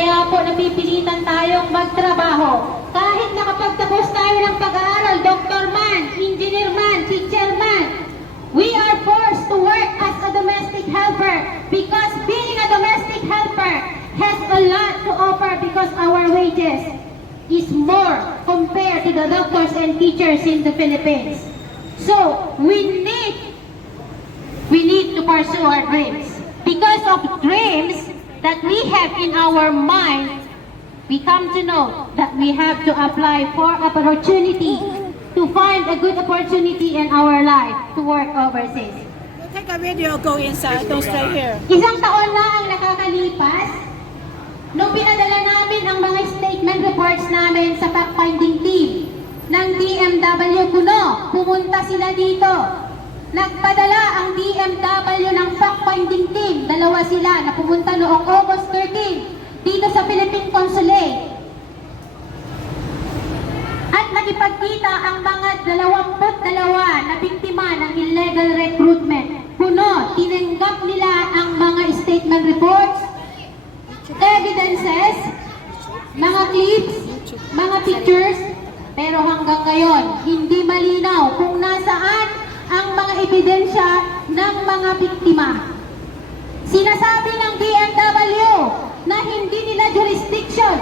kaya po napipilitan tayong magtrabaho. Kahit nakapagtapos tayo ng pag-aaral, doctor man, engineer man, teacher man, we are forced to work as a domestic helper because being a domestic helper has a lot to offer because our wages is more compared to the doctors and teachers in the Philippines. So, we need to pursue our dreams. Because of dreams that we have in our mind, we come to know that we have to apply for opportunity to find a good opportunity in our life to work overseas. Take a video, go inside, don't stay here. Isang taon na ang nakakalipas nung pinadala namin ang mga statement reports namin sa fact-finding team ng DMW Kuno. Pumunta sila dito. Nagpadala ang DMW ng fact-finding team. Dalawa sila na pumunta noong August 13 dito sa Philippine Consulate. At nakipagkita ang mga 22 na biktima ng illegal recruitment. Kuno, tinanggap nila ang mga statement reports, evidences, mga clips, mga pictures, pero hanggang ngayon, hindi malinaw kung nasaan ang mga ebidensya ng mga biktima. Sinasabi ng DMW na hindi nila jurisdiction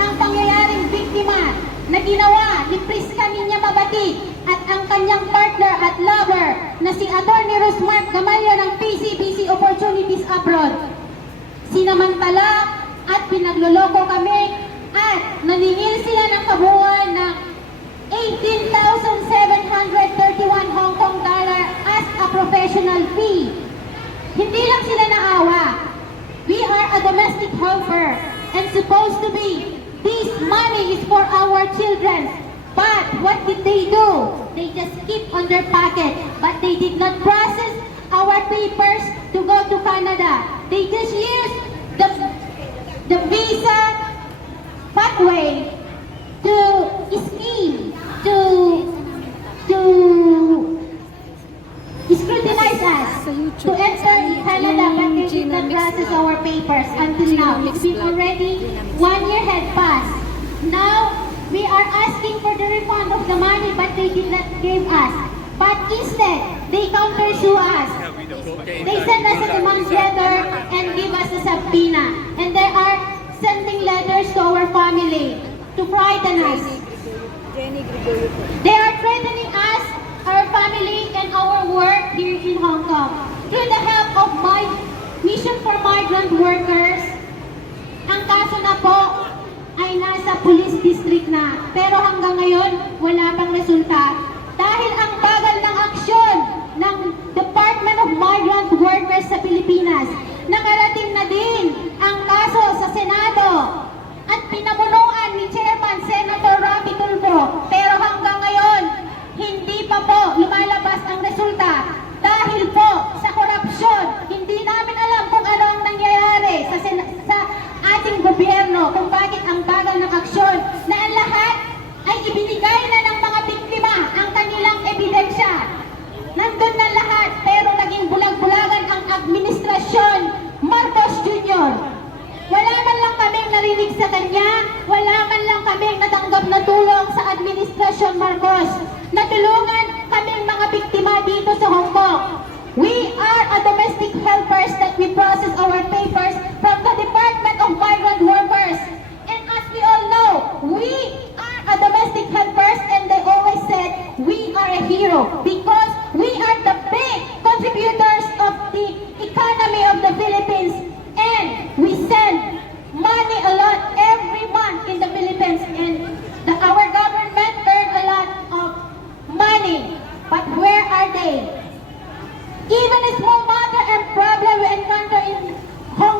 ang pangyayaring biktima na ginawa ni Prisca Niña Mabatid at ang kanyang partner at lover na si Atty. Rosmark Gamalio ng PCBC Opportunities Abroad. Sinamantala at pinagloloko kami at naningil sila ng kabuuan ng 18,731 Hong Kong dollar as a professional fee. Hindi lang sila naawa. We are a domestic helper and supposed to be. This money is for our children. But what did they do? They just keep on their pocket. But they did not process our papers to go to Canada. They just used the visa pathway to scheme, to scrutinize us, to enter in Canada, but they did not process our papers until now. It's been already 1 year had passed. Now, we are asking for the refund of the money, but they did not give us. But instead, they countersue us. They send us a demand letter and give us a subpoena. And they are sending letters to our family to frighten us. They are threatening us, our family, and our work here in Hong Kong. Through the help of my Mission for Migrant Workers, ang kaso na po ay nasa police district na. Pero hanggang ngayon, wala pang resulta. Dahil ang bagal ng aksyon ng Department of Migrant Workers sa Pilipinas, nakarating na din ang kaso sa Senado at pinamunuan ni Chairman Senator Raffy Tulfo. Pero hanggang ngayon, hindi pa po lumalabas ang resulta. Dahil po sa korupsyon, hindi namin alam kung ano ang nangyayari sa ating gobyerno, kung bakit ang bagal ng aksyon na ang lahat ay ibinigay na ng mga biktima ang kanilang ebidensya. Nandun na lahat, pero naging bulag-bulagan ang administrasyon Marcos Jr. Wala man lang kaming narinig sa kanya, wala man lang kaming natanggap na tulong sa administrasyon Marcos na tulungan kaming mga biktima dito sa Hong Kong. We are a domestic helpers that we process our papers from the Department of Migrant Workers. And as we all know, we are a domestic helpers, and they always said we are a hero because we are the big contributors of the economy of the Philippines, and we send money a lot every month in the Philippines, and our government earn a lot of money. But where are they? Even a small matter and problem we encounter in Hong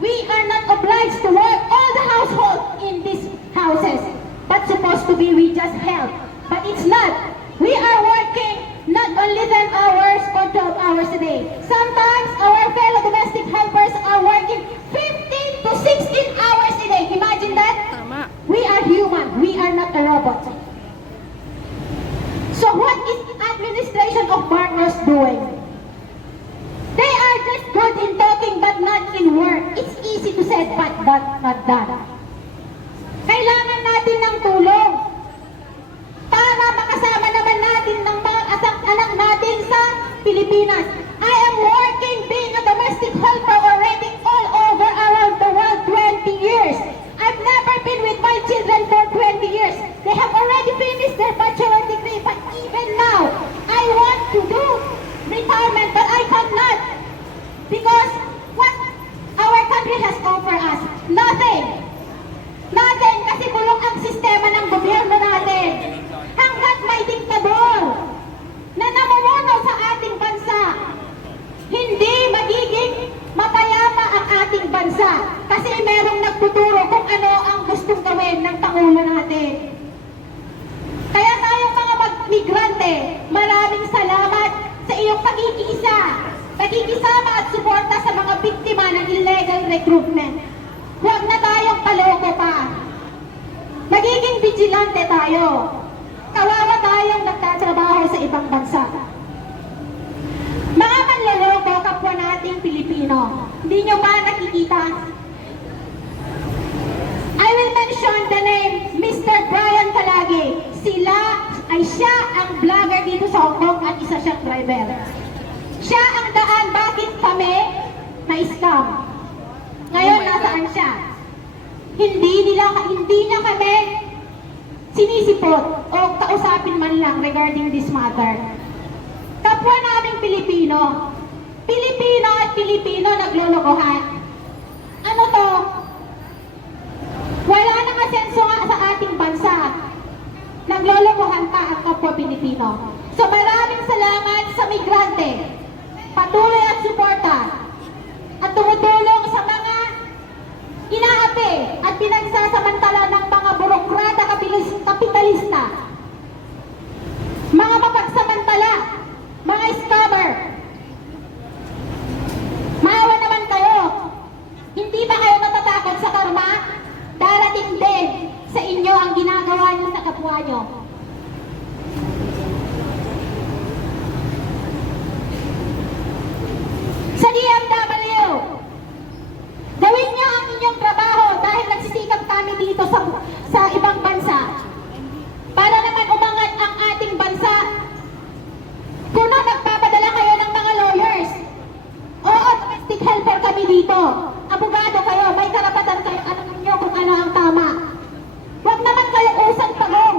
we are not obliged to work all the household in these houses, but supposed to be we just help. But it's not. We are working not only 10 hours or 12 hours a day. Sometimes our fellow domestic helpers are working 15 to 16 hours a day. Imagine that? Tama. We are human. We are not a robot. So what is the administration of Marcos doing? They are just good in talking but not in work. It's easy to say but not done. Kailangan natin ng tulong para makasama naman natin ng mga anak natin sa Pilipinas. I am working being a domestic helper already all over around the world 20 years. I've never been with my children for 20 years. They have already finished their bachelor degree, but even now, I want to do retirement, but I cannot. Because what our country has offered us, nothing. Nothing, kasi bulok ang sistema ng gobyerno natin. Hanggat may diktador na namumuno sa ating bansa, hindi magiging mapayapa ang ating bansa. Kasi merong nagtuturo kung ano ang gustong gawin ng Pangulo natin. Kaya tayong mga migrante, maraming salamat sa iyong pagkikisama at suporta sa mga biktima ng illegal recruitment. Huwag na tayong paloko pa. Magiging vigilante tayo. Kawawa tayong nagtatrabaho sa ibang bansa. Mga manloloko, kapwa nating Pilipino, hindi nyo ba nakikita? I will mention the name Mr. Brian Kalagi. Siya ang vlogger dito sa Hong Kong at isa siyang driver. Siya ang daan bakit kami na-scam. Ngayon, nasaan siya? Hindi niya kami sinisipot o kausapin man lang regarding this matter. Kapwa naming Pilipino at Pilipino naglolokohan. Ano to? Wala nang asenso nga sa ating bansa. Naglolokohan pa ang kapwa Pilipino. So maraming salamat sa migrante. Patuloy at suporta. At tumutulong sa mga inaapi at pinagsasamantala ng mga burokrata kapitalista. Mga mapagsamantala. Mga scammer. Maawa naman kayo. Hindi ba kayo natatakot sa karma? Darating din sa inyo ang ginagawa niyo sa kapwa niyo. Sa DMW, gawin niyo ang inyong trabaho dahil nagsisikap kami dito sa ibang bansa. Para naman umangat ang ating bansa. Kung nagpapadala kayo ng mga lawyers, oo, domestic helper kami dito. Abogado kayo, may karapatan kayo, alam niyo kung ano ang tama. Huwag naman kayo usang pagong.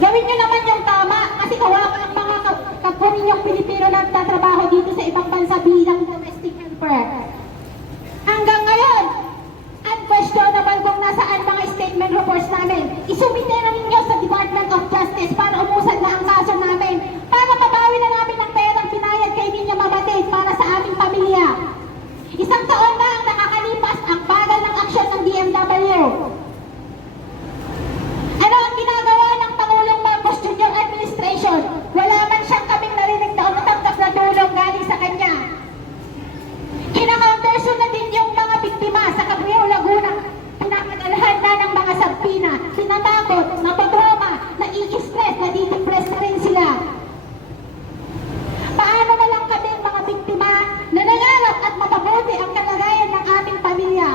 Gawin niyo naman yung tama kasi kawawa ang mga kapwa ninyong Pilipino na nagtatrabaho dito sa ibang bansa bilang domestic helper. Hanggang ngayon, unquestionable kung nasaan mga statement reports namin. Isumite na ninyo sa Department of Justice para umusad na ang kaso namin. Para mabawi na namin ang perang pinayad kay Ninya Mabatid para sa aming pamilya. Isang taon na ang nakakalipas ang bagal ng aksyon ng DMW. Ano ang ginagawa ng Pangulong Marcos Jr. Administration? Wala man siyang kaming narinig na umatanggap na tulong galing sa kanya. Kina-countersun na din yung mga biktima sa Cabriao, Laguna. Pinapadalhan na ng mga sabpina, sinatakot, napatroma, nai-stress, nadi-depress na rin sila. Paano na lang kami mga biktima na nangarap at mapabuti ang kalagayan ng aming pamilya?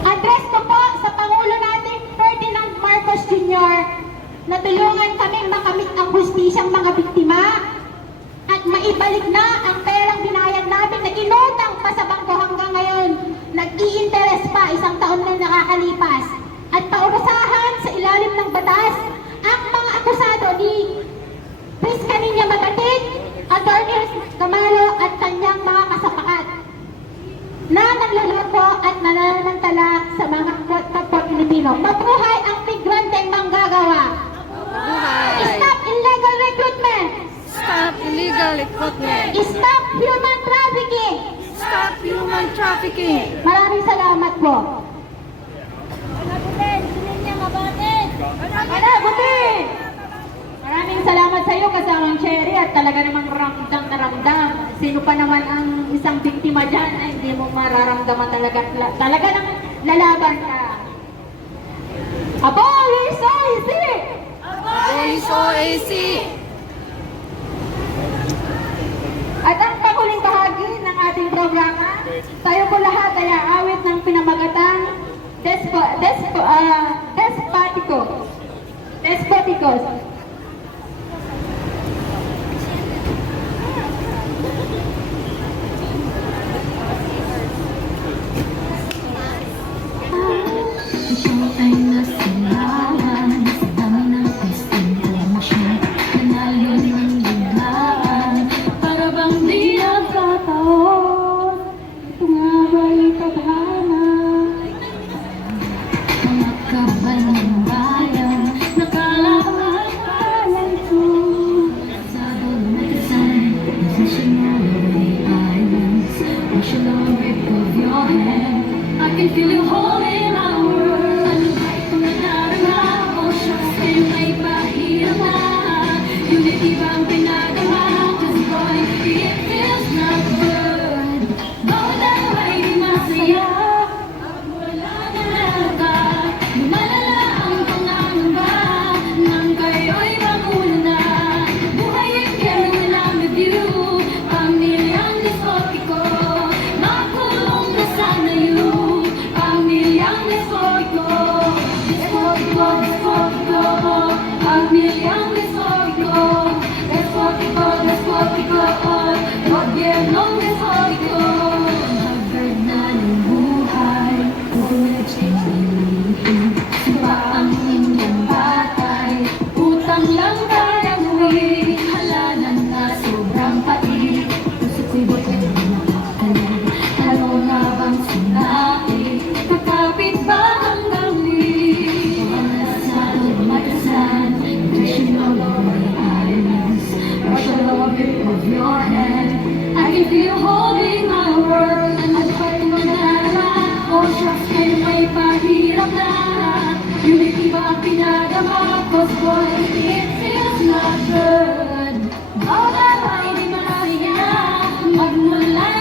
Address ko po sa Pangulo natin Ferdinand Marcos Jr. na tulungan kaming makamit ang hustisyang mga biktima at maibalik na ang perang binayad namin na inutang pa sa bangko hanggang ngayon. Nag-i-interest pa, isang taon na nakakalipas. At paurusahan sa ilalim ng batas ang mga akusado ni Priska Ninya Mabatid, Attorney Camalo at kanyang mga kasapakat na nanloloko at nananamantala sa mga kapwa Pilipino. Mabuhay ang migranteng manggagawa! Buhay! Stop illegal recruitment! Stop outlet. Stop human trafficking! Stop human trafficking. Maraming salamat po. Maraming salamat sa iyo kasamang Cherry at talaga namang ramdam na ramdam. Sino pa naman ang isang biktima dyan ay hindi mo mararamdaman talaga nang lalaban ka. Abolish OAC! Police OAC. At ang panghuling bahagi ng ating programa, tayo po lahat ay aawit ng pinamagatan Despoticos. Ito ay nasilayan sa dami ng testing emosyon. Nanalo ng biglaan para bang di nagkataon. Ito nga ba'y tadhana? Mga kabal ng bayan, nakalaman ko. Sa bulmakasan, nasasunod ay ayos. Wash the grip of your hand. I can feel you holding my world. Ano ba'y tumadarama? Oh, shucks, kayo may pahirap na. Unity bang pinagawa? 'Cause boy, it feels not good. Bawat araw ay di masaya. Wala na nalata. Lumalala ang pangangamba. Nang kayo'y magulo na. Buhay ay carry lang with you. Pamilyang distopiko. Makulong na sana yun. Pamilyang distopiko. Distopiko, distopiko. Pamilyang distopiko. Distopiko, distopiko. Gobyernong distopiko. Hagard na ng buhay. Buhay change. Sumpa ang inyong batay. Utang lang kayang huwi. Halalan na sobrang pait. Puso ko'y bukod na nakakalag. Ano nga bang sinabi? Kakapit ba hanggang huli? Matasan, matasan. Wishing all over the islands. Rush the love of your hand. I can feel you holding my world. Ano ba'y tumadala? Oh, shucks, kayo may pahirap na. Unity ba ang pinagama? 'Cause boy, it's